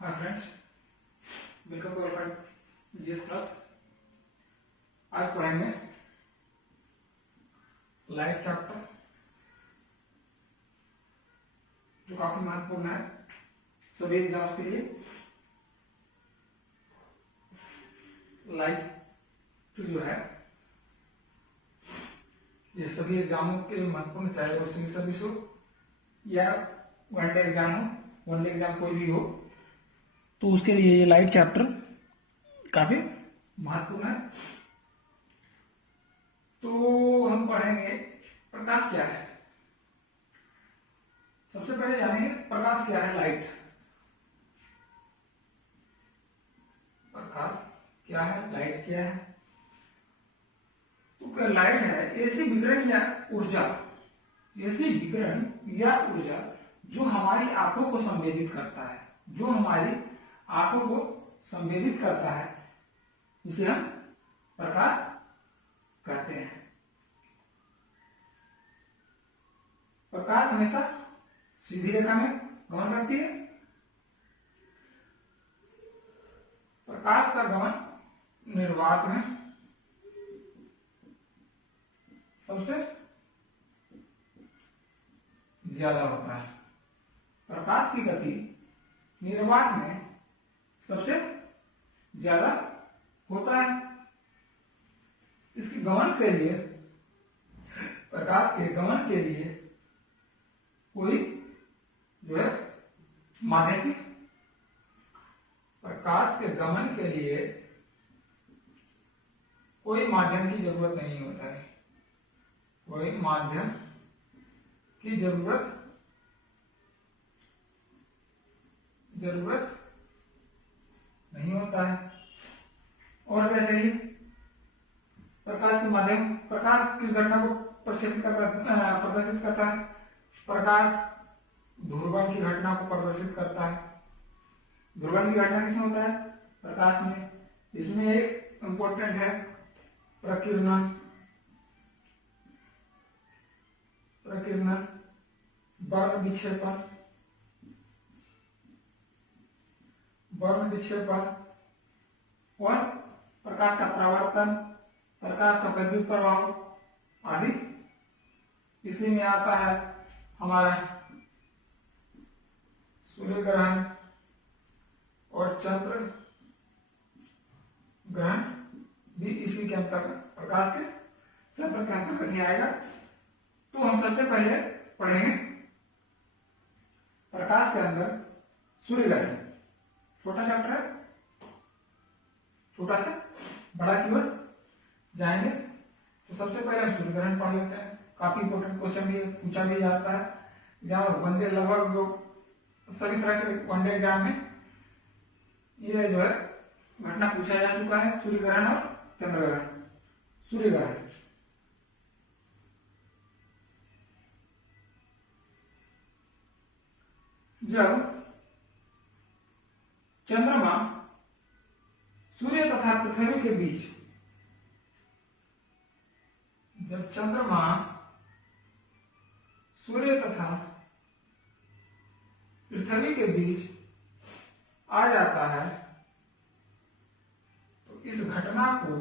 Hi friends, welcome to our GS class. आज पढ़ेंगे light chapter, जो काफी महत्वपूर्ण है सभी एग्जाम्स के लिए। लाइट जो है ये सभी एग्जामों के लिए महत्वपूर्ण, चाहे वो सिविल सर्विस हो या वनडे एग्जाम हो, वनडे एग्जाम कोई भी हो, तो उसके लिए ये लाइट चैप्टर काफी महत्वपूर्ण है। तो हम पढ़ेंगे प्रकाश क्या है। सबसे पहले जानेंगे प्रकाश क्या है। लाइट, प्रकाश क्या है, लाइट क्या है। तो क्या लाइट है ऐसी विकिरण या ऊर्जा, ऐसी विकिरण या ऊर्जा जो हमारी आंखों को संवेदित करता है, जो हमारी आंखों को संवेदित करता है, इसे हम प्रकाश कहते हैं। प्रकाश हमेशा सीधी रेखा में गमन करती है। प्रकाश का गमन निर्वात में सबसे ज्यादा होता है। प्रकाश की गति निर्वात में सबसे ज्यादा होता है। इसके गमन के लिए, प्रकाश के गमन के लिए कोई जो है माध्यम की, प्रकाश के गमन के लिए कोई माध्यम की जरूरत नहीं होता है। कोई माध्यम की जरूरत नहीं होता है। और क्या चाहिए? प्रकाश के माध्यम, प्रकाश किस घटना को प्रदर्शित करता है? प्रकाश ध्रुवण की घटना को प्रदर्शित करता है। ध्रुवण की घटना किसमें होता है? प्रकाश में। इसमें एक इंपॉर्टेंट है प्रकीर्णन, वर्ण विक्षेपण, और प्रकाश का परावर्तन, प्रकाश का विद्युत प्रभाव आदि इसी में आता है। हमारा सूर्य ग्रहण और चंद्र ग्रहण भी इसी के अंतर्गत, प्रकाश के चंद्र के अंतर्गत ही आएगा। तो हम सबसे पहले पढ़ेंगे प्रकाश के अंदर सूर्य ग्रहण। छोटा चैप्टर है, छोटा से बड़ा की ओर जाएंगे। तो सबसे पहले हम सूर्य ग्रहण पढ़ लेते हैं। काफी इंपोर्टेंट क्वेश्चन भी पूछा भी जाता है जहां वनडे, लगभग सभी तरह के वनडे एग्जाम में ये जो है घटना पूछा जा चुका है, सूर्य ग्रहण और चंद्र ग्रहण। सूर्य ग्रहण, जब चंद्रमा सूर्य तथा पृथ्वी के बीच, जब चंद्रमा सूर्य तथा पृथ्वी के बीच आ जाता है, तो इस घटना को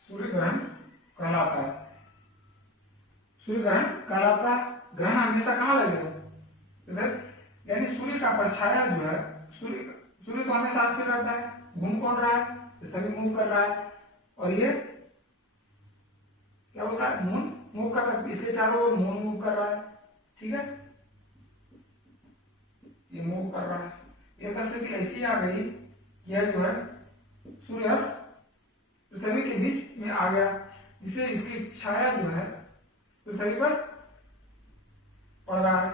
सूर्य ग्रहण कहलाता है। सूर्य ग्रहण कहलाता है। ग्रहण हमेशा कहां लगेगा? इधर, यानी सूर्य का परछाया जो है, सूर्य तो हमेशा स्थिर रहता है, घूम कौन रहा है? पृथ्वी मूव कर रहा है। और ये क्या होता है? मून मूव कर रहा है, इसके चारों ओर मून मूव कर रहा है। ठीक है, ये मूव कर रहा है। ये स्थिति ऐसी आ गई, यह जो है सूर्य और पृथ्वी के बीच में आ गया, जिससे इसकी छाया जो है पृथ्वी पर पड़ रहा है।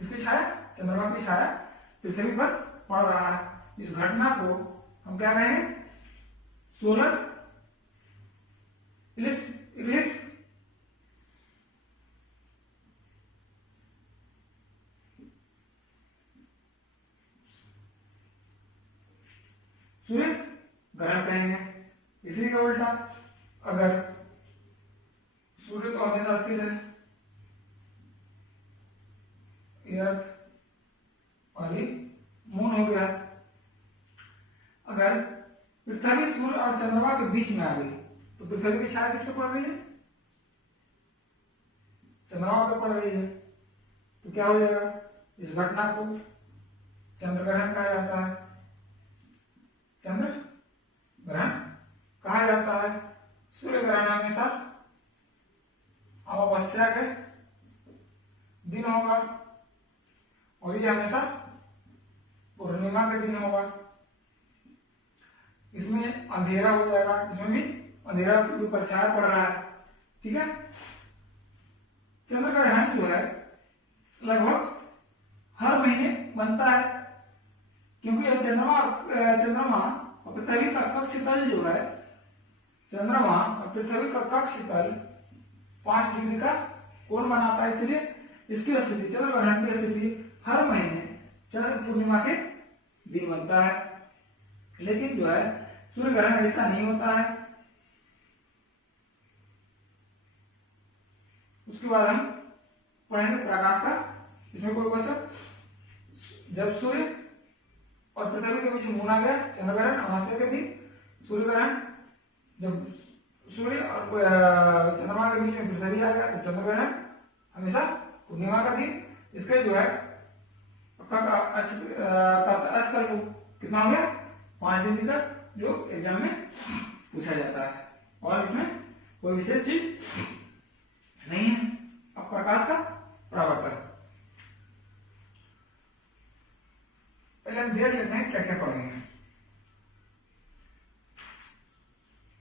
इसकी छाया, चंद्रमा की छाया पृथ्वी पर पड़ रहा है। इस घटना को हम क्या कहेंगे? Solar Eclipse. सूर्य ग्रहण कहेंगे। इसी का उल्टा, अगर सूर्य तो हमेशा स्थिर है, अर्थ और ये मून हो गया। अगर पृथ्वी सूर्य और चंद्रमा के बीच में आ गई तो पृथ्वी की छाया किस पे पड़ रही है? चंद्रमा पे पड़ रही है, तो क्या हो जाएगा? इस घटना को चंद्र ग्रहण कहा जाता है। चंद्र ग्रहण कहा जाता है। सूर्य ग्रहण हमेशा अमावस्या के दिन होगा और ये हमेशा पूर्णिमा के दिन होगा। इसमें अंधेरा हो जाएगा, इसमें भी अंधेरा क्योंकि परछाया पड़ रहा है। ठीक है। चंद्र ग्रहण जो है लगभग हर महीने बनता है, क्योंकि यह चंद्रमा और पृथ्वी का कक्ष तल जो है, चंद्रमा और पृथ्वी का कक्ष तल 5 डिग्री का कोण बनाता है। इसलिए इसकी स्थिति, चंद्र ग्रहण की स्थिति हर महीने चंद्र पूर्णिमा के दिन बनता है। लेकिन जो है सूर्य ग्रहण ऐसा नहीं होता है। उसके बाद हम पढ़ेंगे प्रकाश का। इसमें कोई क्वेश्चन? जब सूर्य और पृथ्वी के बीच मून आ गया, चंद्र ग्रहण अमावस्या के दिन। सूर्य ग्रहण जब सूर्य और चंद्रमा के बीच में पृथ्वी आ गया तो चंद्र ग्रहण हमेशा पूर्णिमा का दिन। इसके जो है अस्तल कितना हो गया? 5 डिग्री का, जो एग्जाम में पूछा जाता है और इसमें कोई विशेष चीज नहीं है। अब प्रकाश का परावर्तन पहले हम देख लेते हैं क्या क्या पढ़ेंगे।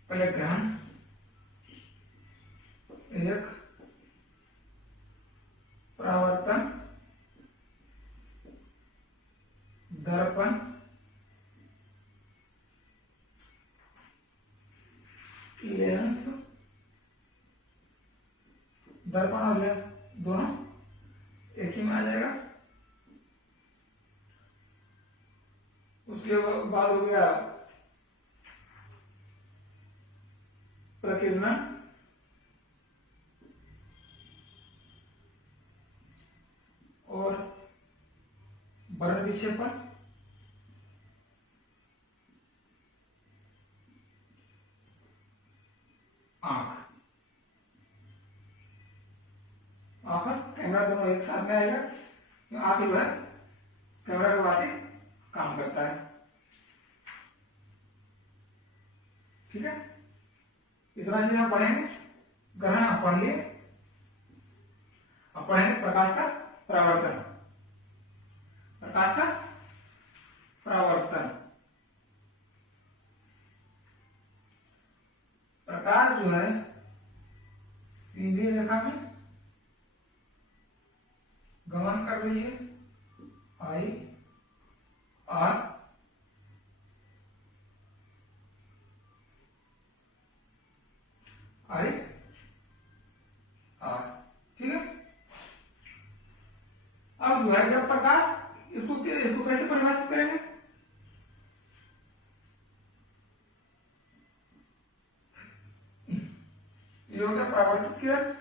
पहले ग्रहण, एक परावर्तन, दर्पण, लेंस। दर्पण और लेंस दोनों एक ही में आ जाएगा। उसके बाद हो गया प्रकीर्णन और वर्ण विक्षेपण। आंख और कैमरा दोनों एक साथ में आएगा। आंख जो है कैमरा के बाद काम करता है। ठीक है। इतना चीज हम पढ़ेंगे। ग्रहण आप पढ़िए। अब पढ़ेंगे प्रकाश का परावर्तन। प्रकाश का परावर्तन, प्रकाश जो है सीधी रेखा में गमन कर रही है, आई आर, आई आर। ठीक है। अब जो है जब प्रकाश, इसको कैसे परिभाषित करेंगे? ये हो गया परावर्तित किरण,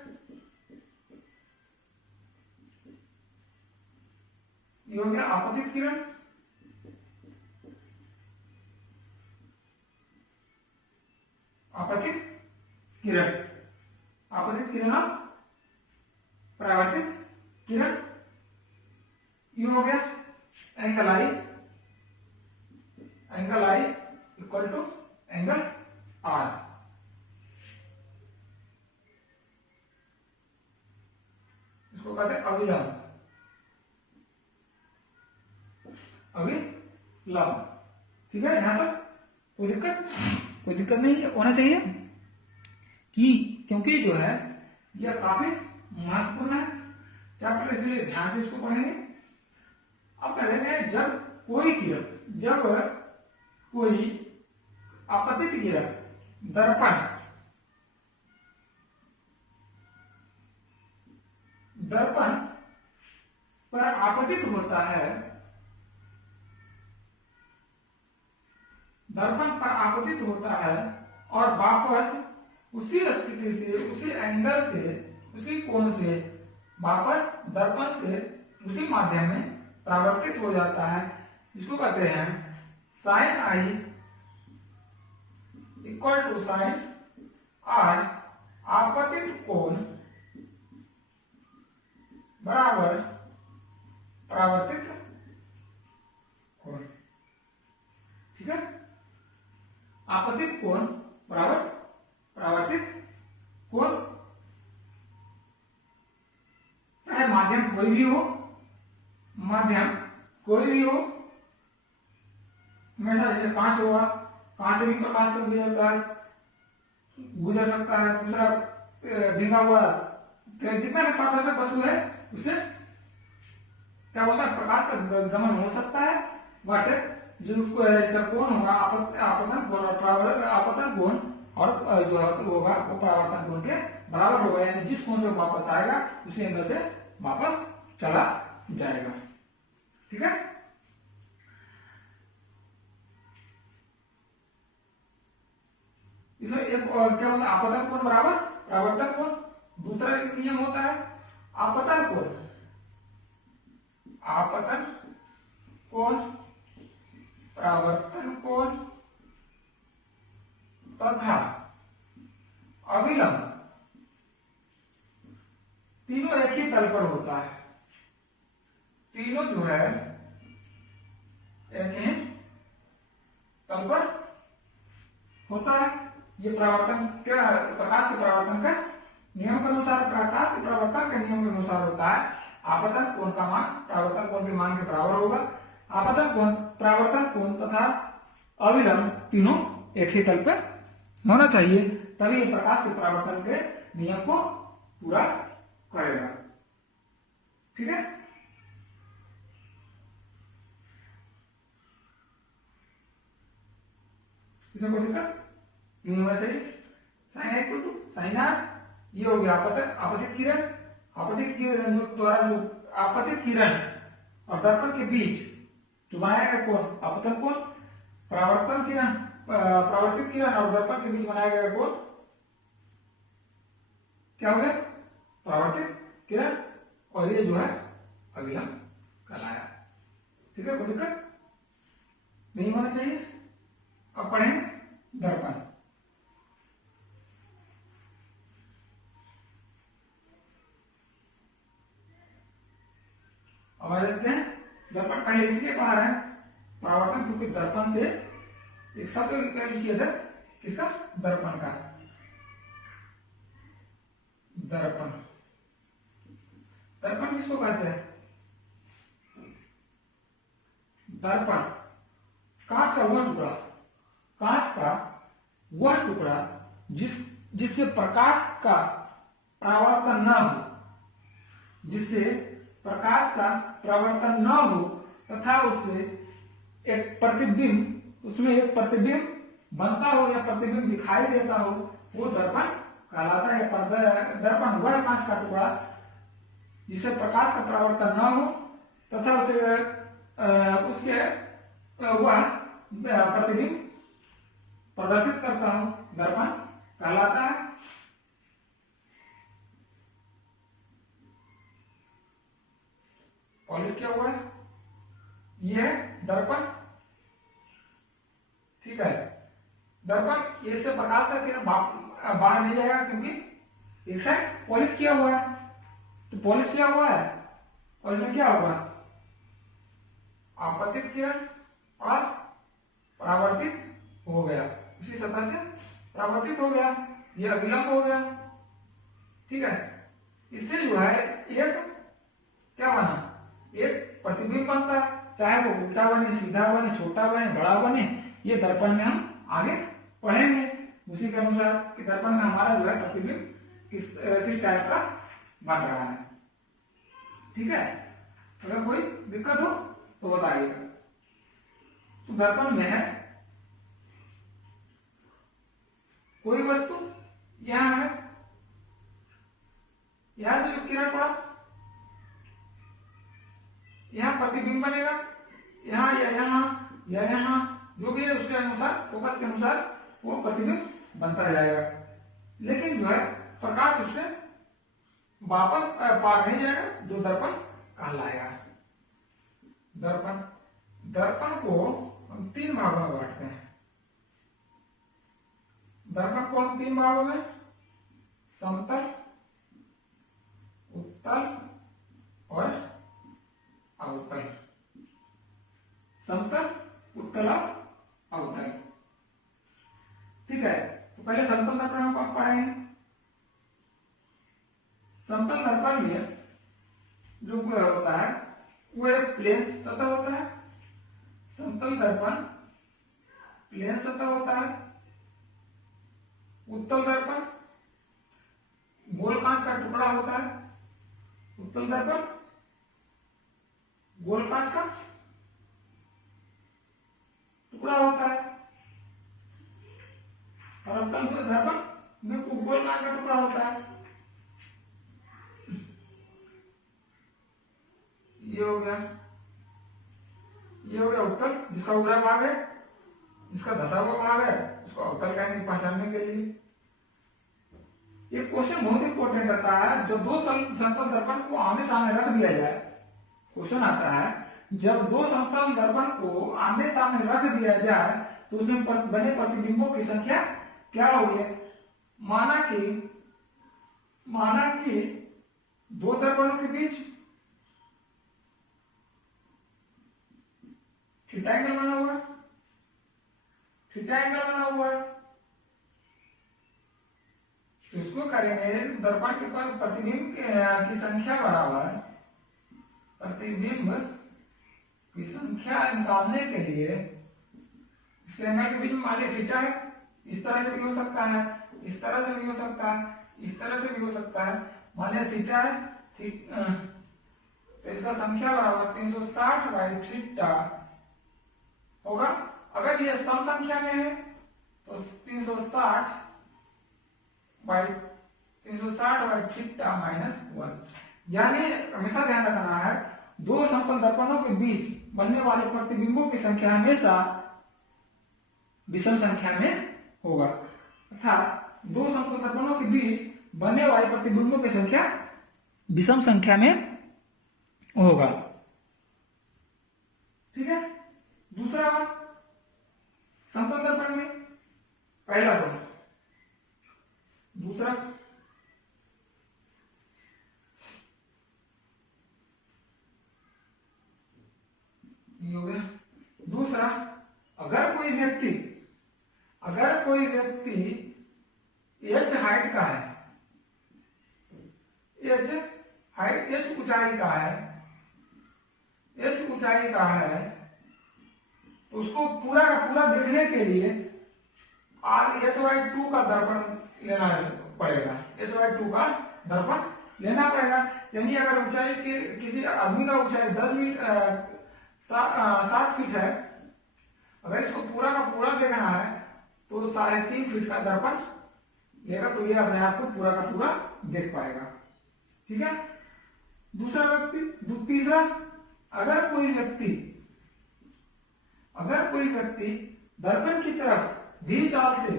ये हो गया आपतित किरण, आपतित किरण, आपतित किरण और परावर्तित किरण। ये हो गया angle I, angle I equal to angle R. इसको कहते हैं अविलंब, अविलंब। ठीक है। यहां तक कोई दिक्कत नहीं होना चाहिए कि, क्योंकि जो है यह काफी महत्वपूर्ण है चैप्टर, इसलिए ध्यान से इसको पढ़ेंगे। अब कहेंगे जब कोई आपतित किरण दर्पण पर आपतित होता है, दर्पण पर आपतित होता है और वापस उसी स्थिति से, उसी एंगल से, उसी कोण से वापस दर्पण से उसी माध्यम में परावर्तित हो जाता है। इसको कहते हैं sine I equal to sine R, आपतित कोण बराबर परावर्तित कोण। ठीक है, आपतित कोण बराबर परावर्तित कोण। चाहे माध्यम कोई भी हो, माध्यम कोई भी हो, हमेशा जैसे कांच होगा, कांच से भी प्रकाश तक गुजर सकता है। दूसरा भींगा हुआ जितना भी पारदर्शक वस्तु है उससे क्या होता है, प्रकाश का गमन हो सकता है। बट जो इसका कोण होगा आपतन कोण और आपतन कोण और जो होगा वो परावर्तन कोण के बराबर होगा, यानी जिस कोण से वापस आएगा उसी एंगल से वापस चला जाएगा। ठीक है, इसमें एक और क्या होता है, आपतन कोण बराबर परावर्तन कोण। दूसरा एक नियम होता है आपतन कोण, आपतन कोण परावर्तन कोण तथा अविलंब तीनों एक ही तल पर होता है। तीनों जो है एक ही तल पर होता है। ये परावर्तन क्या, प्रकाश के परावर्तन का नियम के अनुसार, प्रकाश के परावर्तन के नियम के अनुसार होता है। आपतन कोण का मान परावर्तन कोण के मान के बराबर होगा। आपतन कोण, परावर्तन कोण तथा अविलंब तीनों एक ही तल पे होना चाहिए, तभी ये प्रकाश के परावर्तन के नियम को पूरा करेगा। ठीक है, इसमें कोई दिक्कत नहीं होना चाहिए। Sine I equal to sine R, ये हो गया आपतित किरण। आपतित किरण द्वारा जो आपतित किरण और दर्पण के बीच जो बनाया गया कोण आपतन कोण, परावर्तन किरण परावर्तित किरण और दर्पण के बीच बनाया गया कोण क्या हो गया, परावर्तित किरण, और ये जो है अविलंब कहलाया। ठीक है, कोई दिक्कत नहीं होना चाहिए। अब पढ़ें दर्पण। अब आ जाते हैं दर्पण। पहले इसलिए कहा है परावर्तन क्योंकि दर्पण से एक शब्द यूज किया था, किसका, दर्पण का। दर्पण, दर्पण किसको कहते हैं, दर्पण कांच का वह टुकड़ा, कांच का वह टुकड़ा जिससे प्रकाश का परावर्तन न हो, जिससे प्रकाश का परावर्तन न हो तथा उससे एक प्रतिबिंब, उसमें एक प्रतिबिंब बनता हो या प्रतिबिंब दिखाई देता हो, वो दर्पण कहलाता है। दर्पण वह कांच का टुकड़ा जिससे प्रकाश का परावर्तन न हो तथा उसके वह प्रतिबिंब प्रदर्शित करता हो, दर्पण कहलाता है। पॉलिश किया हुआ है, यह है दर्पण। ठीक है, दर्पण ये से प्रकाश का किरण बाहर नहीं जाएगा क्योंकि एक साइड पॉलिश किया हुआ है। तो पॉलिश किया हुआ है और इसमें क्या होगा, आपतित किरण और परावर्तित हो गया, उसी सतह से परावर्तित हो गया, यह अविलंब हो गया। ठीक है, इससे जो है एक क्या बना, एक प्रतिबिंब बनता है, चाहे वो उल्टा बने, सीधा बने, छोटा बने, बड़ा बने, ये दर्पण में हम आगे पढ़ेंगे उसी के अनुसार कि दर्पण में हमारा जो है प्रतिबिंब किस टाइप का बन रहा है। ठीक है, अगर कोई दिक्कत हो तो बताइएगा। तो दर्पण में है कोई वस्तु, यहां है, यहां से जो किरण पड़ा यहां प्रतिबिंब बनेगा, यहां या यहां या यहां, जो भी है उसके अनुसार, फोकस के अनुसार वो प्रतिबिंब बनता जाएगा। लेकिन जो है प्रकाश इससे वापस पार नहीं जाएगा, जो दर्पण कहलाएगा। दर्पण, दर्पण को हम 3 भागों में बांटते हैं। दर्पण को हम 3 भागों में, समतल, उत्तल और अवतल। समतल, उत्तल और अवतल। ठीक है, तो पहले समतल दर्पण हम पढ़ेंगे। समतल दर्पण में जो होता है वो एक प्लेन सतह होता है। समतल दर्पण प्लेन सतह होता है। उत्तल दर्पण गोल कांच का टुकड़ा होता है। उत्तल दर्पण गोल कांच का टुकड़ा होता है और अवतल दर्पण में गोल कांच का टुकड़ा होता है। ये हो गया, ये हो गया उत्तल, जिसका उभरा भाग है, जिसका धसा हुआ भाग है उसको अवतल कहेंगे पहचानने के लिए। ये क्वेश्चन बहुत इंपॉर्टेंट रहता है। जब दो समतल दर्पण को आमने सामने रख दिया जाए, क्वेश्चन आता है जब दो समतल दर्पण को आमने सामने रख दिया जाए तो उसमें बने प्रतिबिंबों की संख्या क्या होगी। माना कि दो दर्पणों के बीच थीटा एंगल बना हुआ है, थीटा एंगल बना हुआ है, तो इसको करेंगे दर्पण के पर प्रतिबिंब की संख्या बराबर, प्रतिबिंब की संख्या निकालने के लिए इस एंगल के बीच में मान लिया थीटा है, इस तरह से भी हो सकता है, इस तरह से भी हो सकता है, इस तरह से भी हो सकता है। मान लिया थीटा है, तो इसका संख्या बराबर 360 बाई थीटा होगा। अगर ये सम संख्या में है तो 360 बाई थीटा माइनस 1। यानी हमेशा ध्यान रखना है दो समतल दर्पणों के बीच बनने वाले प्रतिबिंबों की संख्या हमेशा विषम संख्या में होगा, अर्थात दो समतल दर्पणों के बीच बनने वाले प्रतिबिंबों की संख्या विषम संख्या में होगा। ठीक है, दूसरा समतल दर्पण में पहला गुण, दूसरा ये हो गया। दूसरा, अगर कोई व्यक्ति h हाइट का है, h ऊंचाई का है, h ऊंचाई का है, तो उसको पूरा का पूरा देखने के लिए h/2 का दर्पण लेना पड़ेगा, h/2 का दर्पण लेना पड़ेगा। यानी अगर ऊंचाई के किसी आदमी का ऊंचाई 7 फीट है, अगर इसको पूरा का पूरा देखना है तो 3.5 फीट का दर्पण लेगा, तो ये अपने आप को पूरा का पूरा देख पाएगा। ठीक है, दूसरा व्यक्ति। तीसरा, अगर कोई व्यक्ति दर्पण की तरफ भी चाल से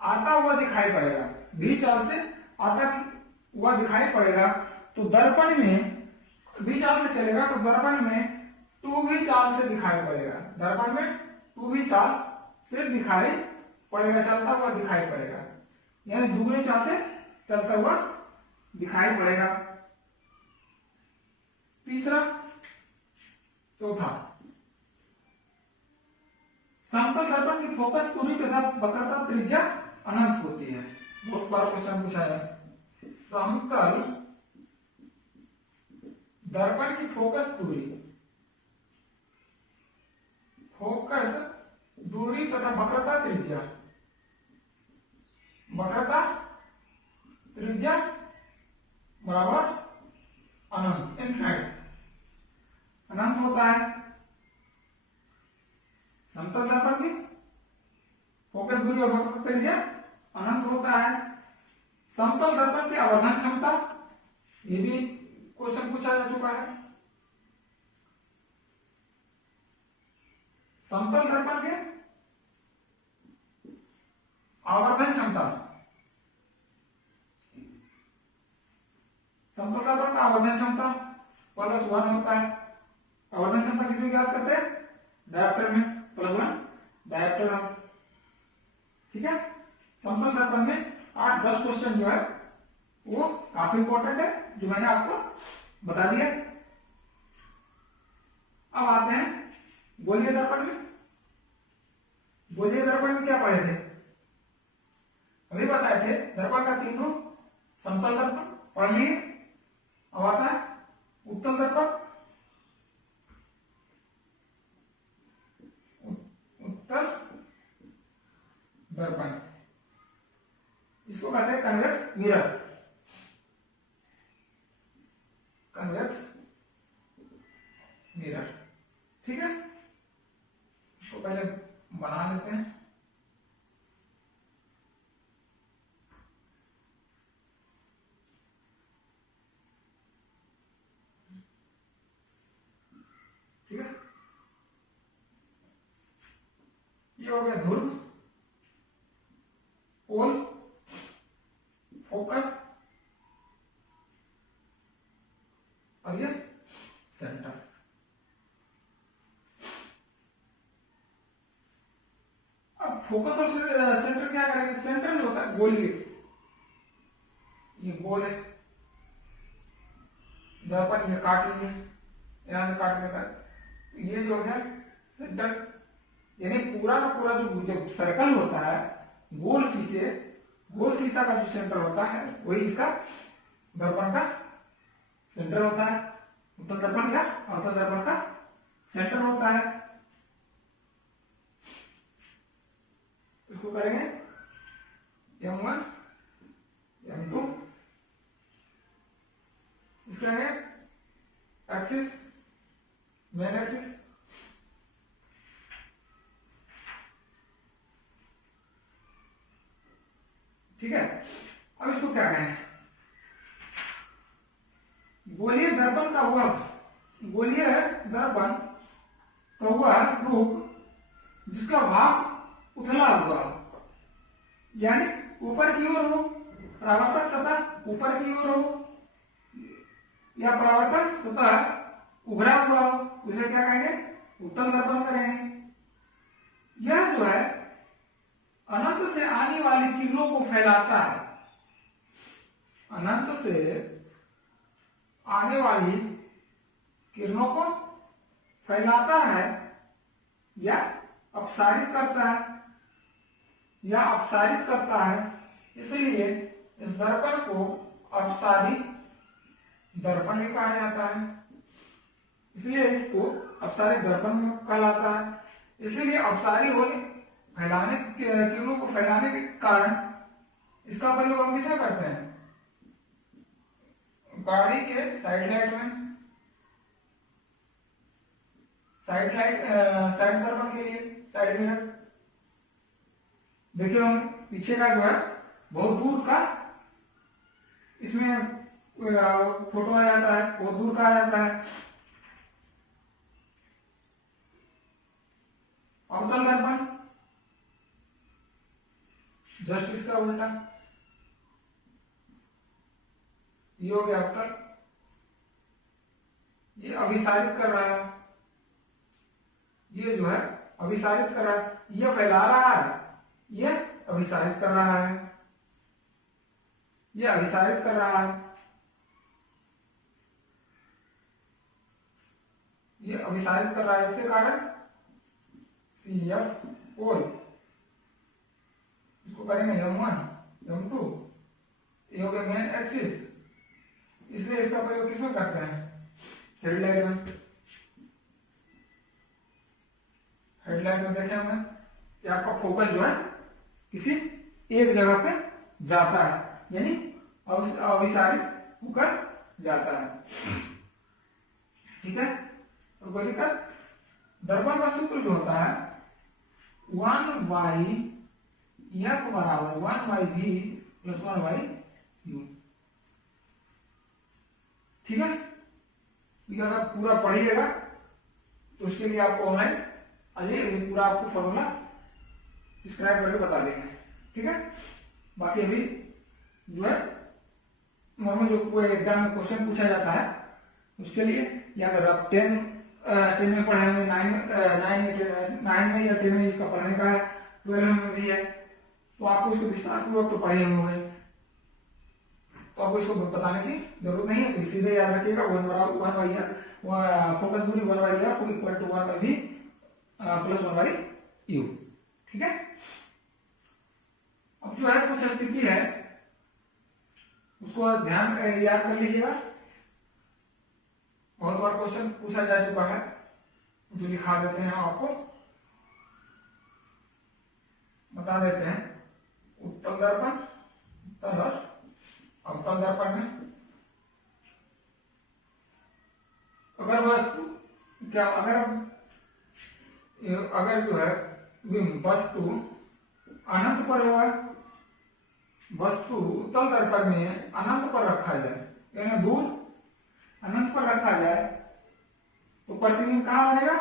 आता हुआ दिखाई पड़ेगा, भी चाल से आता हुआ दिखाई पड़ेगा, तो दर्पण में भी चाल से चलेगा तो दर्पण में 2v चाल से दिखाई पड़ेगा, दर्पण में 2v चाल से दिखाई पड़ेगा, चलता हुआ दिखाई पड़ेगा, यानी दुगनी चाल से चलता हुआ दिखाई पड़ेगा। तीसरा, चौथा, समतल दर्पण की फोकस दूरी तथा वक्रता त्रिज्या अनंत होती है। बहुत बार क्वेश्चन पूछा है, समतल दर्पण की फोकस दूरी तथा वक्रता त्रिज्या बराबर अनंत, इनफिनाइट, अनंत होता है। समतल दर्पण की फोकस दूरी और वक्रता त्रिज्या अनंत होता है। समतल दर्पण की आवर्धन क्षमता, ये भी क्वेश्चन पूछा जा चुका है। समतल दर्पण के आवर्धन क्षमता, समतल दर्पण का आवर्धन क्षमता +1 होता है। आवर्धन क्षमता किसी में ज्ञात करते हैं, डायोप्टर में +1 डायोप्टर। ठीक है, समतल दर्पण में 8-10 क्वेश्चन जो है वो काफी इंपॉर्टेंट है, जो मैंने आपको बता दिया। अब आते हैं गोलीय दर्पण में। गोलीय दर्पण में क्या पढ़े थे, अभी बताए थे दर्पण का 3 रूप, समतल दर्पण पढ़ लिए। अब आता है उत्तल दर्पण। उत्तल दर्पण इसको कहते हैं कन्वेक्स मिरर। कन्वेक्स मिरर, ठीक है। इसको पहले बना लेते हैं। ठीक है, ये हो गया ध्रुव, पोल, फोकस और ये सेंटर। अब फोकस और सेंटर क्या करेंगे, सेंटर जो होता है गोलीय, ये गोल है, दर्पण ये काट लिए, यहां से काट लेकर ये जो है सेंटर, यानी पूरा का पूरा जो सर्कल होता है गोल शीशा का जो सेंटर होता है वही इसका दर्पण का सेंटर होता है। उत्तल दर्पण का अवतल दर्पण का सेंटर होता है। इसको करेंगे M1 M2, इसका है एक्सिस, मेन एक्सिस, ठीक है। अब इसको क्या कहें, गोलीय दर्पण का हुआ, गोलीय दर्पण का हुआ रूप जिसका भाग उथला हुआ, यानी ऊपर की ओर हो, परावर्तक सतह ऊपर की ओर हो या परावर्तक सतह उभरा हुआ हो, उसे क्या कहेंगे, उत्तल दर्पण करेंगे। यह जो है अनंत से आने वाली किरणों को फैलाता है, अनंत से आने वाली किरणों को फैलाता है या अपसारित करता है, इसलिए इस दर्पण को अपसारी दर्पण भी कहा जाता है। इसलिए इसको अपसारी दर्पण कहलाता है। इसलिए अपसारी होने फैलाने किरणों को फैलाने के कारण इसका प्रयोग हम किसमें करते हैं, गाड़ी के साइड लाइट में, साइड दर्पण के लिए, साइड मिरर। देखिए हम पीछे का जो है बहुत दूर का इसमें फोटो आ जाता है, बहुत दूर का आ जाता है। अवतल दर्पण जस्ट इसका उल्टा, ये हो गया अवतल, ये अभिसारित कर रहा है, ये जो है अभिसारित कर रहा है, ये फैला रहा है, ये अभिसारित कर रहा है, ये अभिसारित कर रहा है, ये अभिसारित कर रहा है, इसके कारण CF पोल। इसको करेंगे M1 M2, ये हो गया मेन एक्सिस। इसलिए इसका प्रयोग किसमें करते हैं, हेडलाइट में। हेडलाइट में देखें हमने कि आपका फोकस जो है किसी एक जगह पे जाता है, यानी अभिसारित होकर जाता है, ठीक है। और कोई दिक्कत, दर्पण का सूत्र जो होता है 1/F बराबर 1/V + 1/U, ठीक है। ये अगर पूरा पढ़िएगा तो उसके लिए आपको ऑनलाइन अजय पूरा आपको फॉर्मूला डिस्क्राइब करके बता देंगे, ठीक है। बाकी अभी जो है नॉर्मल जो कोई एग्जाम में क्वेश्चन पूछा जाता है उसके लिए, या अगर आप 10 में पढ़े होंगे, 9 में या 10 में इसका पढ़ने का है, 12 में भी है, तो आपको इसको विस्तार पूर्वक तो पढ़े होंगे, तो आपको इसको बताने की जरूरत नहीं है। तो सीधे याद रखिएगा फोकस दूरी 1/r equal to 1/v plus 1/u। ठीक है। अब जो है कुछ स्थिति है उसको ध्यान याद कर लीजिएगा, बहुत बार क्वेश्चन पूछा जा चुका है, जो लिखा देते हैं आपको बता देते हैं। उत्तल दर्पण, उत्तल और अवतल दर्पण में अगर वस्तु क्या अगर जो है वस्तु अनंत पर है, वस्तु उत्तल दर्पण में अनंत पर रखा जाए, यानी दूर अनंत पर रखा जाए, तो प्रतिबिंब कहां बनेगा?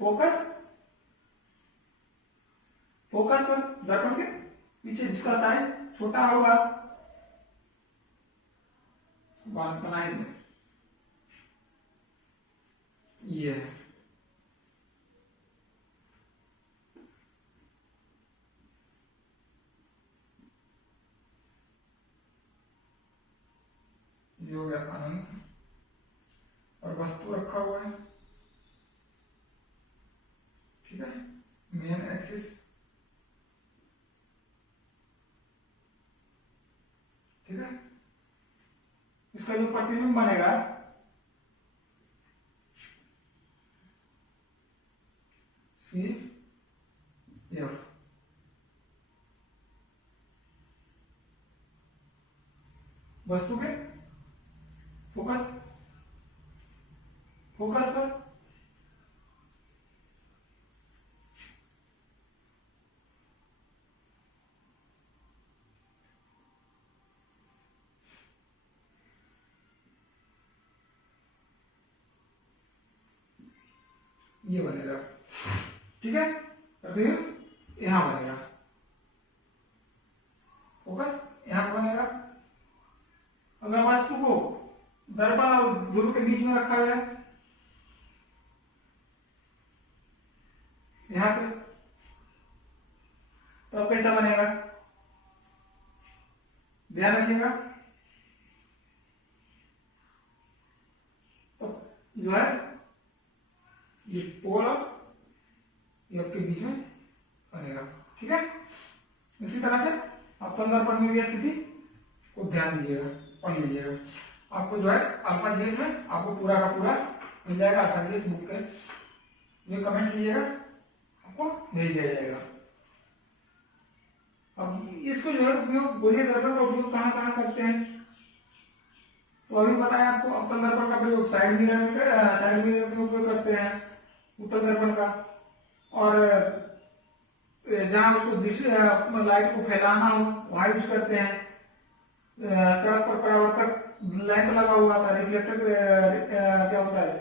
फोकस पर, दर्पण के पीछे जिसका साइज छोटा होगा, बनाए ये हो गया अनंत, और वस्तु रखा हुआ है। ठीक है, मेन एक्सिस। ठीक है, इसका जो प्रतिबिंब बनेगा सी एफ, वस्तु के फोकस पर ये बनेगा। ठीक है, प्रतिबिंब यहां बनेगा, फोकस यहां बनेगा। अगर वस्तु को दर्पण और ध्रुव के बीच में रखा जाए यहां पे, तो अब कैसा बनेगा? ध्यान रखिएगा, तो जो है ये पोल और एफ के बीच में बनेगा। ठीक है, इसी तरह से अवतल दर्पण में भी स्थिति को ध्यान दीजिएगा, पढ़ लीजिएगा। आपको जो है अल्फा जीएस में आपको पूरा का पूरा मिल जाएगा, अल्फा जीएस बुक के, ये कमेंट कीजिएगा, आपको भेज दिया जाएगा। अब इसको जो है उपयोग, गोलीय दर्पण का उपयोग कहां कहां करते हैं, तो अभी बताया आपको। अवतल दर्पण का प्रयोग साइड मिरर में उपयोग करते हैं उत्तल दर्पण का, और जहां उसको लाइट को फैलाना हो वहां यूज करते हैं। सड़क पर परावर्तक लैंप लगा हुआ था, रिफ्लेक्टर क्या होता है,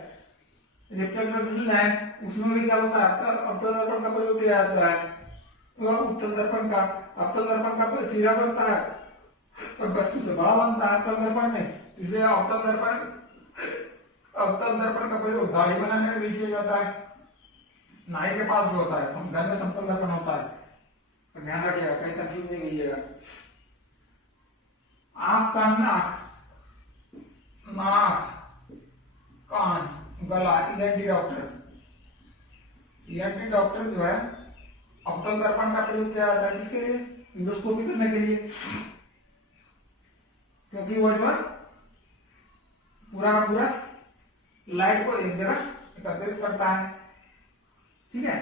रिफ्लेक्टर लैंप, उसमें भी क्या होता है, अवतल दर्पण का प्रयोग किया जाता है। उत्तल दर्पण का, अवतल दर्पण का सिरा बनता है और वस्तु से बड़ा बनता है अवतल दर्पण में, इसलिए अवतल दर्पण का प्रयोग दाढ़ी बनाने में भी किया जाता है। नाई के पास जो होता है घर में समतल दर्पण होता है, तो ध्यान रखिएगा, कहीं कंफ्यूज नहीं कीजिएगा। आंख, कान, नाक, कान, गला, ईएनटी डॉक्टर जो है अवतल दर्पण का प्रयोग किया जाता है, इसके लिए इंडोस्कोपी करने के लिए, क्योंकि वो जो है पूरा का पूरा लाइट को एक जगह एकत्रित करता है। ठीक है,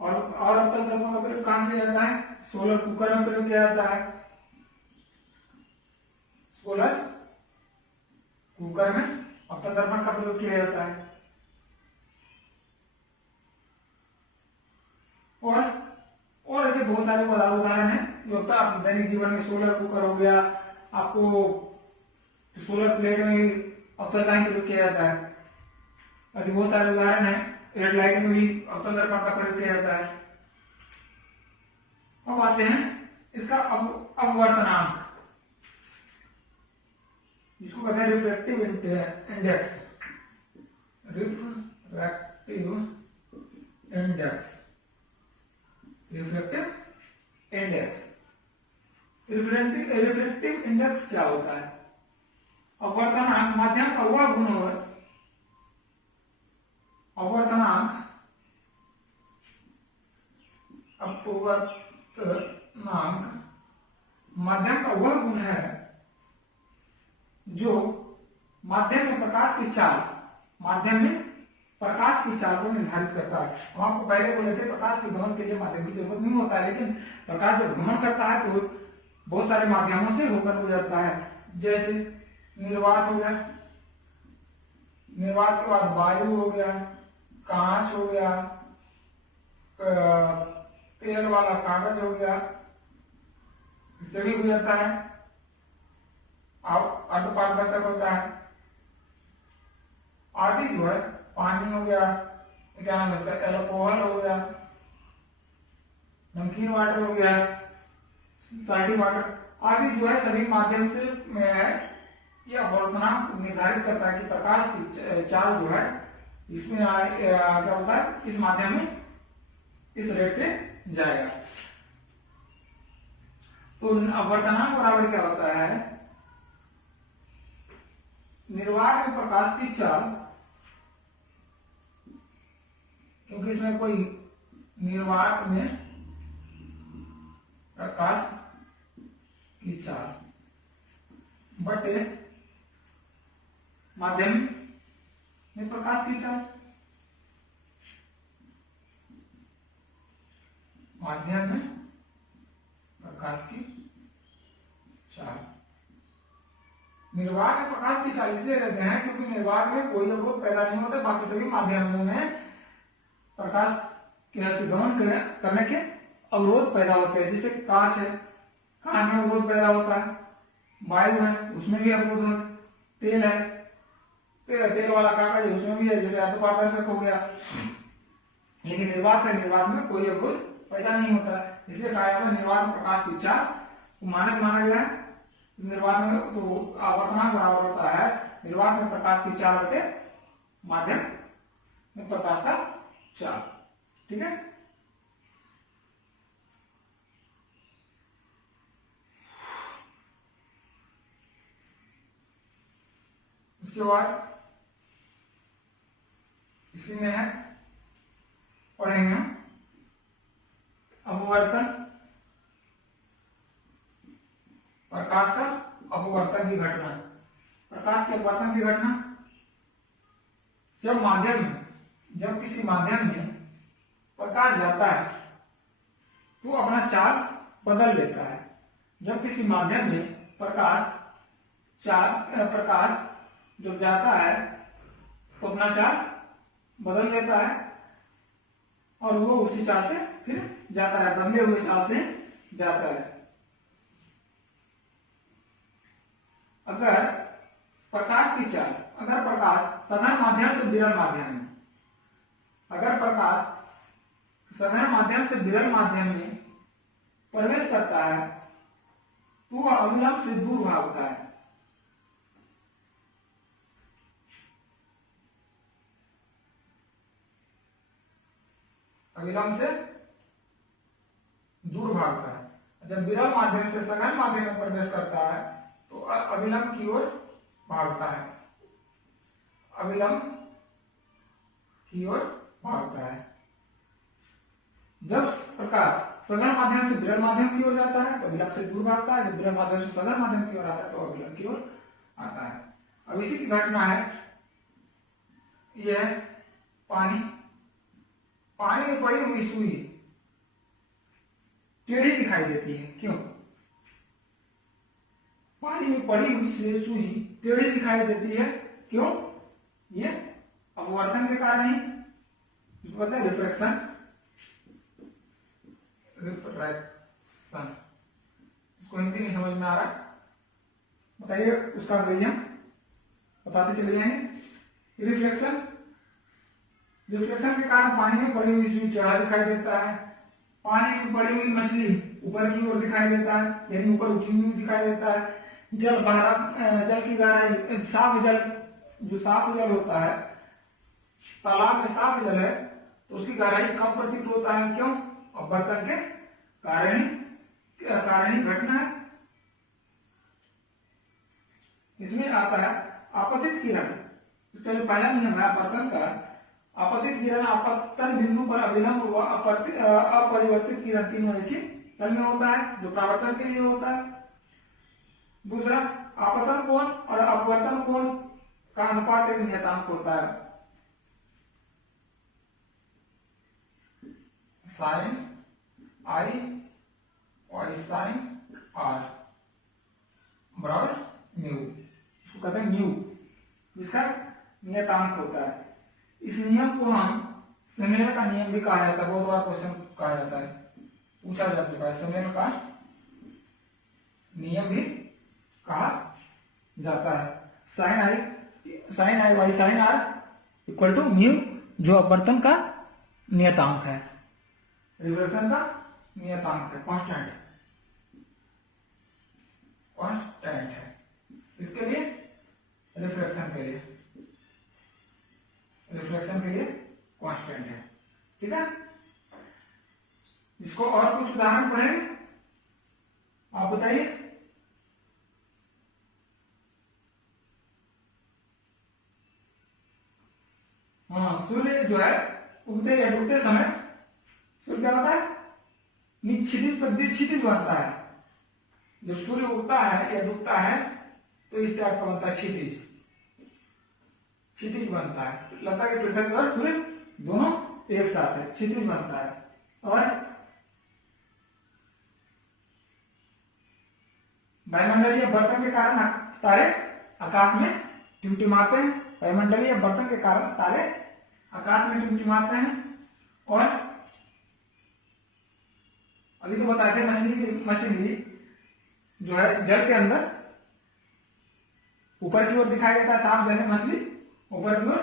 और अवतल दर्पण का प्रयोग कहां किया जाता है, सोलर कुकर में प्रयोग किया जाता है। सोलर कुकर में अवतल दर्पण का प्रयोग किया जाता है। और ऐसे बहुत सारे उदाहरण हैं जो होता है दैनिक जीवन में। सोलर कुकर हो गया, आपको सोलर प्लेट में अवतल का ही प्रयोग किया जाता है, और बहुत सारे उदाहरण हैं। रेड लाइट में भी अवतल दर्पण का प्रयोग किया जाता है। अब आते हैं इसका अपवर्तनांक, जिसको कहते हैं refractive index. Refractive index, refractive index. Refractive index क्या होता है? अपवर्तनांक माध्यम का वह गुण होगा, अपवर्तनांक माध्यम का वह गुण है जो माध्यम में प्रकाश की चाल, माध्यम में प्रकाश की चाल को निर्धारित करता है। हम आपको पहले बोले थे प्रकाश के गमन के लिए माध्यम की जरूरत नहीं होता है, लेकिन प्रकाश जब गमन करता है तो बहुत सारे माध्यमों से होकर गुजरता है। जैसे निर्वात हो गया, निर्वात के बाद वायु हो गया, कांच हो गया, तेल वाला कागज हो गया, इससे भी गुजरता है। अर्धपारदर्शक होता है। आदि जो है पानी हो गया, क्या नाम है इसका, एल्कोहल हो गया, नमकीन वाटर हो गया, साल्टी वाटर आदि जो है सभी माध्यम से यह अपवर्तनांक निर्धारित करता है कि प्रकाश की चाल जो है इसमें क्या होता है, इस माध्यम में इस रेट से जाएगा। तो अपवर्तनांक बराबर क्या होता है, निर्वात में प्रकाश की चाल, क्योंकि इसमें कोई निर्वात में प्रकाश की चाल बटे माध्यम में प्रकाश की चाल, माध्यम में प्रकाश की चाल। निर्वात में प्रकाश की चाल इसलिए रहते हैं क्योंकि निर्वात में कोई अवरोध पैदा नहीं होता, बाकी सभी माध्यमों में प्रकाश के गमन करने के अवरोध पैदा होते हैं। जैसे कांच है, कांच में अवरोध पैदा होता है, वायु है उसमें भी अवरोध है, तेल है, तेल वाला कागज है उसमें भी है, जैसे अर्धपारदर्शक हो गया। लेकिन निर्वात है, निर्वात में कोई अवरोध पैदा नहीं होता, इसलिए कहा जाता है निर्वात में प्रकाश की चाल मानक माना गया है। निर्वात में तो अपवर्तनांक बराबर होता है निर्वात में प्रकाश की चाल बटे माध्यम में प्रकाश का चाल। ठीक है, उसके बाद इसी में है पढ़ेंगे अपवर्तन, प्रकाश का अपवर्तन की घटना। प्रकाश के अपवर्तन की घटना, जब किसी माध्यम में प्रकाश जाता है तो अपना चाल बदल लेता है। जब किसी माध्यम में प्रकाश जब जाता है तो अपना चाल बदल लेता है और वो उसी चाल से फिर जाता है, बदले हुए चाल से जाता है। अगर प्रकाश की चाल, अगर प्रकाश सघन माध्यम से विरल माध्यम में, अगर प्रकाश सघन माध्यम से विरल माध्यम में प्रवेश करता है तो वह अविलंब से दूर भागता है। अविलंब से दूर भागता है। जब विरल माध्यम से सघन माध्यम में प्रवेश करता है तो अविलंब की ओर भागता है, अविलंब की ओर भागता है। जब प्रकाश सघन माध्यम से विरल माध्यम की ओर जाता है तो अविलंब से दूर भागता है, जब विरल माध्यम से सघन माध्यम की ओर आता है तो अविलंब की ओर आता है। अब इसी की घटना है, यह है पानी। पानी में पड़ी हुई सुई टेढ़ी दिखाई देती है, क्यों? पानी में पड़ी हुई सुई टेढ़ी दिखाई देती है, क्यों? ये अपवर्तन के कारण ही, इसको कहते हैं रिफ्रैक्शन। रिफ्रैक्शन, इसको हिंदी में समझ में आ रहा है, बताइए उसका अंग्रेजी बताते चले जाएंगे। रिफ्लेक्शन, रिफ्लेक्शन के कारण पानी में पड़ी हुई सुई टेढ़ा दिखाई देता है। पानी में पड़ी हुई मछली ऊपर की ओर दिखाई देता है, यानी ऊपर उठी हुई दिखाई देता है। जल बाहर, जल की गहराई, साफ जल, जो साफ जल होता है, तालाब में साफ जल है तो उसकी गहराई कम प्रतीत होता है, क्यों? अपवर्तन के कारण ही घटना है। इसमें आता है आपतित किरण। इसका जो पहला नियम है अपवर्तन का, आपतित किरण अपवर्तन बिंदु पर अविलंब व अपरिवर्तित किरण तीनों एक ही तल में होता है, जो परावर्तन के लिए होता है। दूसरा, आपतन कोण और अपवर्तन कोण का अनुपात एक नियतांक होता है, साइन आई और साइन आर बराबर म्यू, इसको कहते हैं म्यू, जिसका नियतांक होता है। इस नियम को हम समेलन का नियम भी कहा जाता है, बहुत बार क्वेश्चन कहा जाता है, पूछा जा चुका है। समेलन का नियम भी कहा जाता है। Sine I by sine R equal to mu, जो अपवर्तन का नियतांक है, रिफ्लेक्शन का नियतांक है, कांस्टेंट है। इसके लिए रिफ्लेक्शन के लिए कांस्टेंट है, ठीक है। इसको और कुछ उदाहरण पढ़ेंगे, आप बताइए। हाँ, सूर्य जो है उगते या डूबते समय सूर्य क्या होता है? क्षितिज पर क्षितिज बनता है। जब सूर्य उगता है या डूबता है तो इस टाइप का बनता है क्षितिज बनता है। लगता है कि पृथ्वी और सूर्य दोनों एक साथ है, क्षितिज बनता है। और वायुमंडलीय अपवर्तन के कारण तारे आकाश में टिमटिमाते हैं। वायुमंडलीय अपवर्तन के कारण तारे आकाश में टिमटिमाते हैं। और अभी तो बताए थे मछली जो है जल के अंदर ऊपर की ओर दिखाई देता है, साफ जल में मछली ऊपर की ओर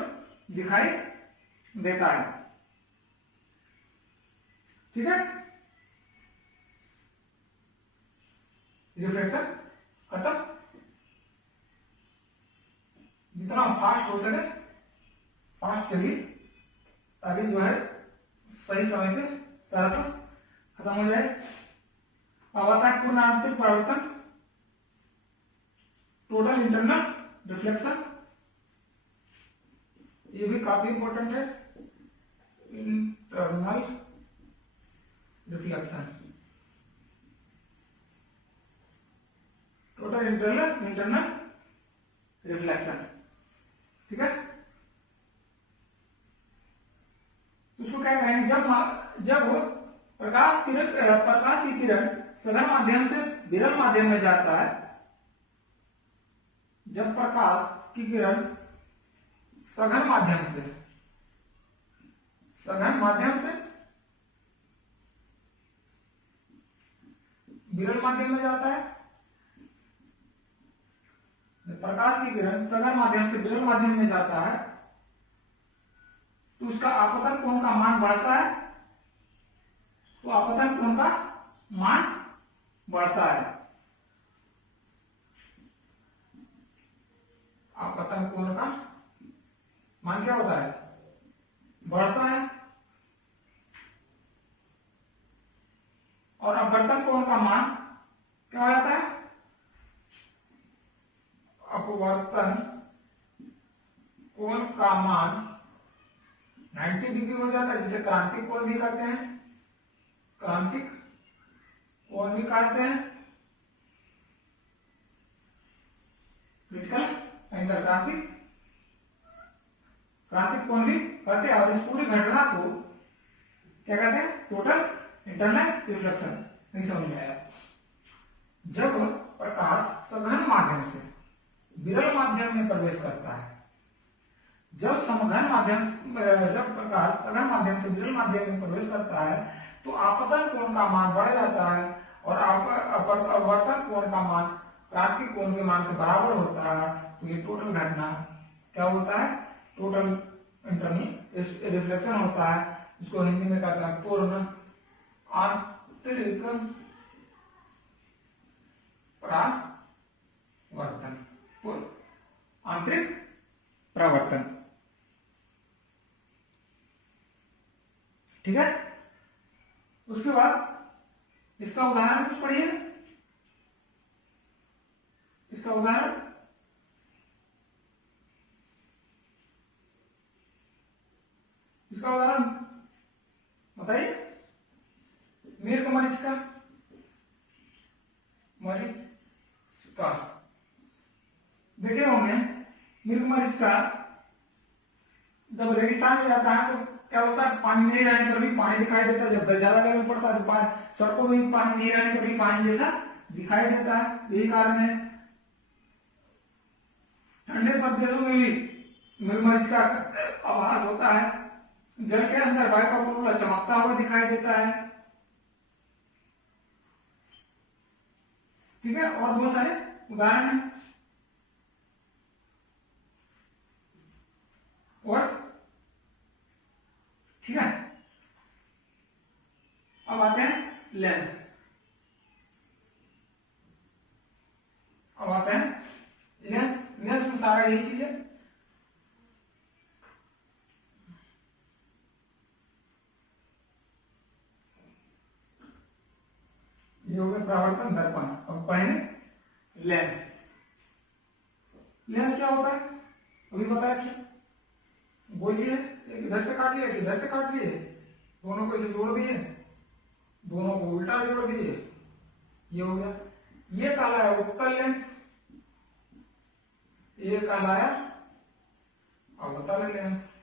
दिखाई देता है, ठीक है। रिफ्लेक्शन खत्म। जितना फास्ट हो सके फास्ट चलिए, ताकि जो है सही समय पे सारा कुछ खत्म हो जाए। अब आता है पूर्ण आंतरिक परावर्तन, टोटल इंटरनल रिफ्लेक्शन। ये भी काफी इंपॉर्टेंट है, internal reflection, total internal reflection, ठीक है। उसको क्या कहेंगे? जब प्रकाश की किरण सघन माध्यम से विरल माध्यम में जाता है, जब प्रकाश की किरण सघन माध्यम से विरल माध्यम में जाता है, प्रकाश की किरण सघन माध्यम से विरल माध्यम में जाता है तो उसका आपतन कोण का मान बढ़ता है। तो आपतन कोण का मान बढ़ता है, आपतन कोण का मान क्या होता है? बढ़ता है। और अपवर्तन कोण का मान क्या हो जाता है? अपवर्तन कोण का मान 90 डिग्री हो जाता है, जिसे क्रांतिक कोण भी कहते हैं, क्रांतिक कोण भी कहते हैं, क्रिटिकल एंगल क्रांतिक कोण भी कहते हैं। और इस पूरी घटना को क्या कहते हैं? Total internal reflection. नहीं समझ में आया? जब प्रकाश सघन माध्यम से विरल माध्यम में प्रवेश करता है, जब प्रकाश सघन माध्यम से विरल माध्यम में प्रवेश करता है तो आपतन कोण का मान बढ़ जाता है और अपवर्तन कोण का मान क्रांतिक कोण के मान के बराबर होता है। तो ये टोटल घटना क्या होता है? टोटल इंटरनल रिफ्लेक्शन होता है, जिसको हिंदी में कहते हैं पूर्ण आंतरिक परावर्तन, आंतरिक परावर्तन। ठीक है, उसके बाद इसका उदाहरण कुछ पढ़िए, इसका उदाहरण बताइए। मिर्ग मरीचिका, मरीचिका देखे होंगे। मिर्ग मरीचिका जब रेगिस्तान में जाता है तो क्या होता है, पानी नहीं रहने पर भी पानी दिखाई देता है। जब ज्यादा गर्मी पड़ता है तो सड़कों में पानी नहीं रहने पर भी पानी जैसा दिखाई देता है। यही कारण है ठंडे प्रदेशों में भी मिर्ग मरीचिका का आभास होता है। जल के अंदर वायु का बुलबुला चमकता हुआ दिखाई देता है। ठीक है, और बहुत सारे उदाहरण हैं। और ठीक है, अब आते हैं लेंस। अब आते हैं लेंस। लेंस में सारा यही चीज है। ये हो गया परावर्तन दर्पण। अब पढ़ेंगे लेंस। लेंस क्या होता है अभी बताया था, बोलिए। एक इधर से काट लिया, इधर से काट लिए, दोनों को इसे जोड़ दिए, दोनों को उल्टा जोड़ दिए, ये हो गया। ये कहलाया उत्तल लेंस, ये कहलाया अवतल लेंस।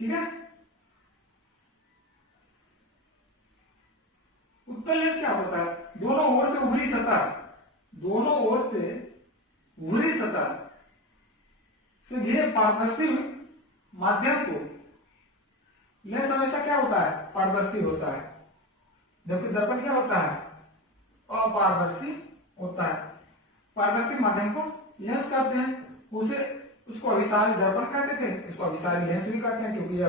ठीक है, उत्तल लेंस क्या होता है, दोनों ओर से उभरी सतह, दोनों ओर से उभरी सतह से घिरे पारदर्शी माध्यम को। लेंस हमेशा क्या होता है, पारदर्शी होता है, जबकि दर्पण क्या होता है, अपारदर्शी होता है। पारदर्शी माध्यम को लेंस कहते हैं। उसको अभिसारी दर्पण कहते थे, इसको अभिसारी लेंस भी कहते हैं, क्योंकि यह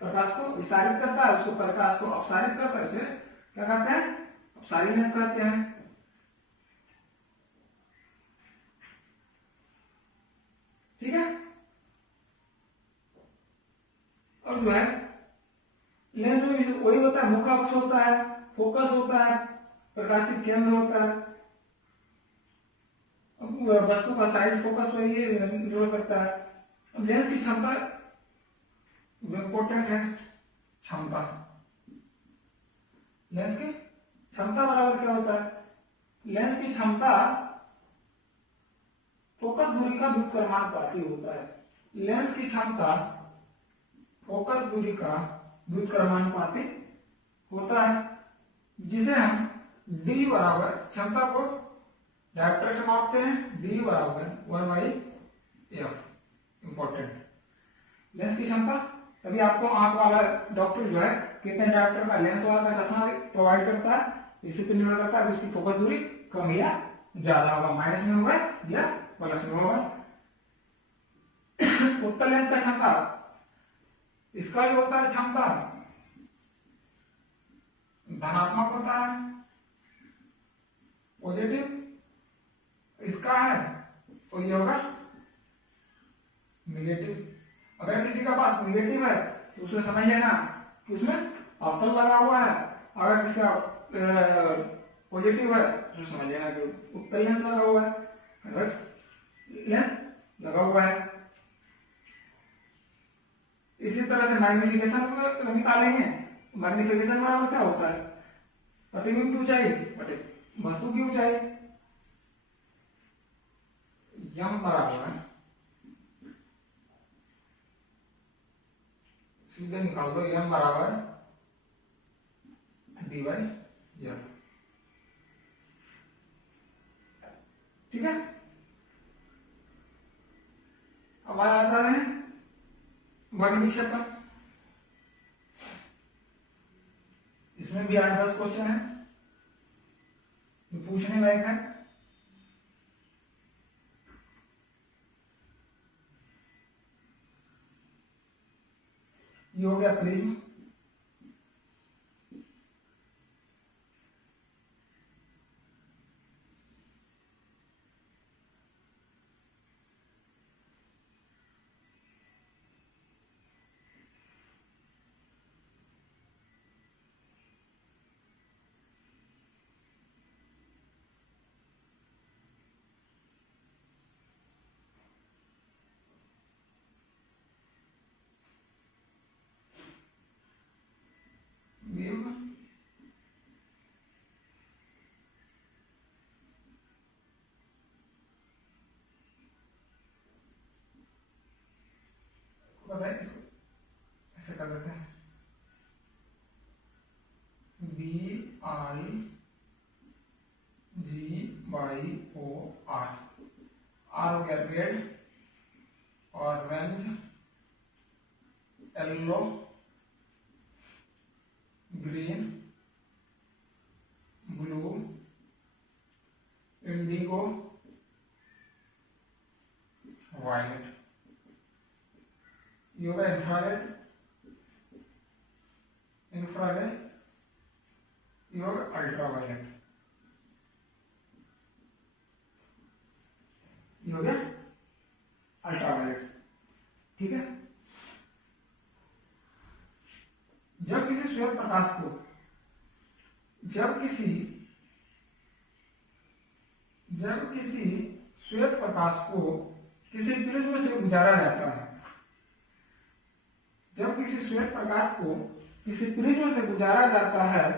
प्रकाश को विसारित करता है, उसको प्रकाश को अपसारित करता है। इसे क्या कहते हैं, अपसारी लेंस कहते हैं। ठीक है, अब जो है लेंस में भी वही होता है, मुख्य अक्ष होता है, फोकस होता है, प्रकाशित केंद्र होता है। वस्तु का साइड फोकस पर ये निर्भर करता है। अब लेंस की क्षमता इंपॉर्टेंट है। क्षमता, लेंस की क्षमता बराबर क्या होता है, लेंस की क्षमता फोकस दूरी का व्युत्क्रमानुपाती होता है। लेंस की क्षमता फोकस दूरी का व्युत्क्रमानुपाती होता है, जिसे हम d बराबर, क्षमता को डायरेक्टर से मापते हैं, d बराबर 1/f। इंपॉर्टेंट, लेंस की क्षमता। तभी आपको आंख वाला डॉक्टर जो है कितने डायरेक्टर का लेंस वाला का चश्मा प्रोवाइड करता है, इसी पर निर्भर करता है इसकी फोकस दूरी कम या ज्यादा होगा, माइनस में होगा या प्लस में होगा। उत्तल लेंस का क्षमता, इसका भी होता है क्षमता धनात्मक होता है, पॉजिटिव इसका है, तो ये होगा नेगेटिव। अगर किसी का पास नेगेटिव है तो उसमें समझ लेना कि उसमें अवतल लगा हुआ है। अगर किसी का पॉजिटिव है तो समझ लेना कि उत्तल लेंस लगा हुआ है, लेंस लगा हुआ है। इसी तरह से मैग्निफिकेशन निकालेंगे। मैग्निफिकेशन बराबर क्या होता है, प्रतिबिंब की ऊंचाई बटे वस्तु की ऊंचाई। यम बराबर, सीधे निकाल दो, यम बराबर d/f। ठीक है, अब आता है वर्ग विक्षेपण। इसमें भी 8-10 क्वेश्चन है, पूछने लायक है। ये हो गया प्रिज्म। ऐसे कर देते हैं, BIGYOR, आर हो गया red, orange, yellow, green, blue, indigo, violet. ये होगा इंफ्रारेड, इंफ्रारेड, ये होगा अल्ट्रावायलेट, ये हो गया अल्ट्रावायलेट। ठीक है, जब किसी श्वेत प्रकाश को श्वेत प्रकाश को किसी प्रिज्म से गुजारा जाता है, जब किसी श्वेत प्रकाश को किसी प्रिज्म से गुजारा जाता है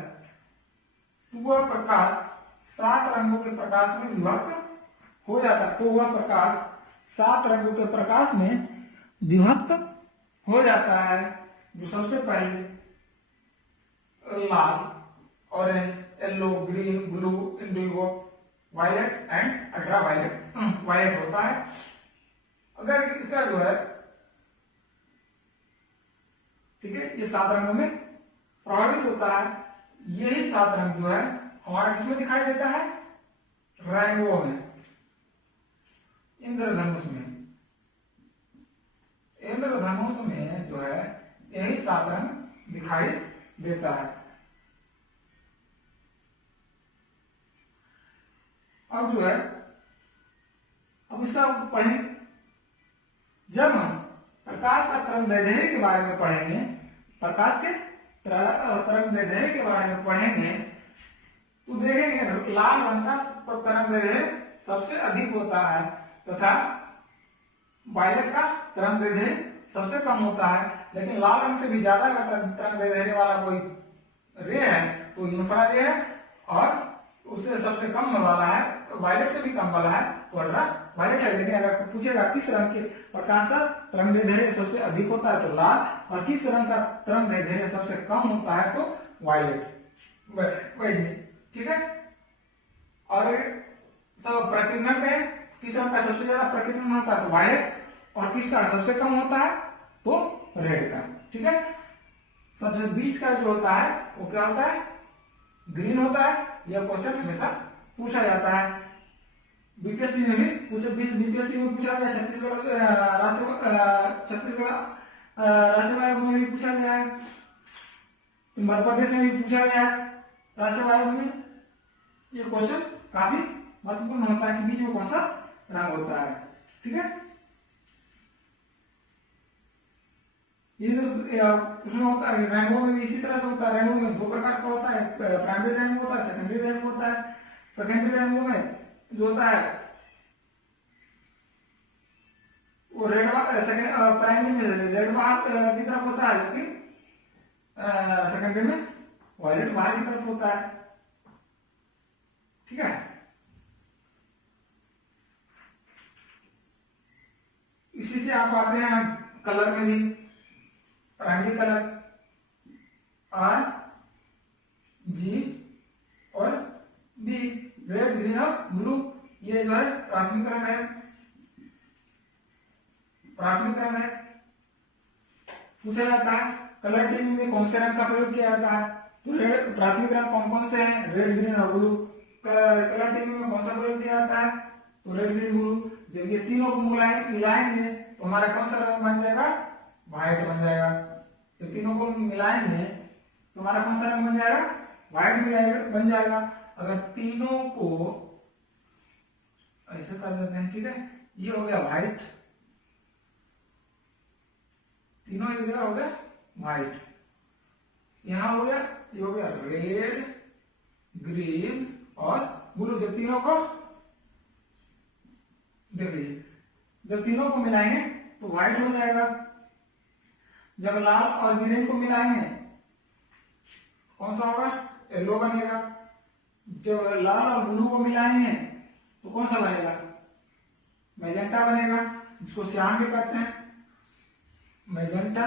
तो वह प्रकाश 7 रंगों के प्रकाश में विभक्त हो जाता है, तो वह प्रकाश 7 रंगों के प्रकाश में विभक्त हो जाता है, जो सबसे पहले लाल, orange, yellow, green, blue, indigo, violet and ultraviolet violet होता है। अगर इसका जो है, ठीक है, ये 7 रंगों में प्रभावित होता है। यही 7 रंग जो है हमारा किसमें दिखाई देता है? रेनबो में, इंद्रधनुष में। इंद्रधनुष में जो है यही 7 रंग दिखाई देता है। अब जो है, अब इसका पढ़ें, जब हम प्रकाश का तरंग दैर्ध्य के बारे में पढ़ेंगे, प्रकाश के तरंग दैर्ध्य के बारे में पढ़ेंगे तो देखेंगे लाल रंग का तरंग दैर्ध्य सबसे अधिक होता है तथा वायलेट का तरंग दैर्ध्य सबसे कम होता है। लेकिन लाल रंग से भी ज्यादा तरंग दैर्ध्य वाला कोई रे है तो इंफ्रारेड है, और उससे सबसे कम वाला है, वायलेट से भी कम वाला है तो अल्ट्रावायलेट है। लेकिन अगर पूछेगा किस रंग के प्रकाश का तरंग दैर्ध्य सबसे अधिक होता है तो लाल, और किस रंग का तरंग दैर्ध्य सबसे कम होता है तो वायलेट। ठीक है, और सब प्रकीर्णन में किस रंग का सबसे ज्यादा प्रकीर्णन होता है तो वायलेट, और किसका सबसे कम होता है तो रेड का। ठीक है, सबसे बीच का जो होता है वो क्या होता है? ग्रीन होता है। यह क्वेश्चन हमेशा पूछा जाता है, बीपीएससी में भी बीपीएससी में पूछा गया, छत्तीसगढ़ राज्य आयोग में भी पूछा गया है, मध्य प्रदेश में भी पूछा गया है राज्य आयोग में। ये क्वेश्चन काफी महत्वपूर्ण होता है कि बीच में कौन सा रंग होता है। ठीक है, उसमें होता है, रेनबो में भी इसी तरह से होता है। रेनबो में 2 प्रकार का होता है, प्राइमरी रेनबो होता है, सेकेंडरी रेनबो होता है। सेकेंडरी रेनबो में जो होता है वो रेड, प्राइमरी में रेड बाहर की तरफ होता है, लेकिन सेकेंडरी में वायलेट बाहर की तरफ होता है। ठीक है, इसी से आप आते हैं कलर में भी। प्राइमरी कलर RG और B, रेड, ग्रीन और ब्लू, ये जो है प्राथमिक रंग है। प्राथमिक रंग है, पूछा जाता है कलर टीम में कौन से रंग का प्रयोग किया जाता है तो रेड, प्राथमिक रंग कौन कौन से हैं? रेड, ग्रीन और ब्लू। कलर टीम में कौन सा प्रयोग किया जाता है तो रेड, ग्रीन, ब्लू। जब ये तीनों को मिलाएंगे तो हमारा कौन सा रंग बन जाएगा? व्हाइट बन जाएगा। तो तीनों को मिलाएंगे तो हमारा कौन सा रंग बन जाएगा? व्हाइट बन जाएगा। अगर तीनों को ऐसे कर देते हैं, ठीक है, ये हो गया व्हाइट, तीनों एक जगह हो गया व्हाइट, यहां हो गया, ये हो गया रेड, ग्रीन और ब्लू। जब तीनों को देख लीजिए, जब तीनों को मिलाएंगे तो व्हाइट हो जाएगा। जब लाल और ग्रीन को मिलाएंगे कौन सा होगा? येलो बनेगा। जब लाल और ब्लू को मिलाएंगे तो कौन सा बनेगा? मैजेंटा बनेगा, जिसको श्याम भी कहते हैं, मैजेंटा।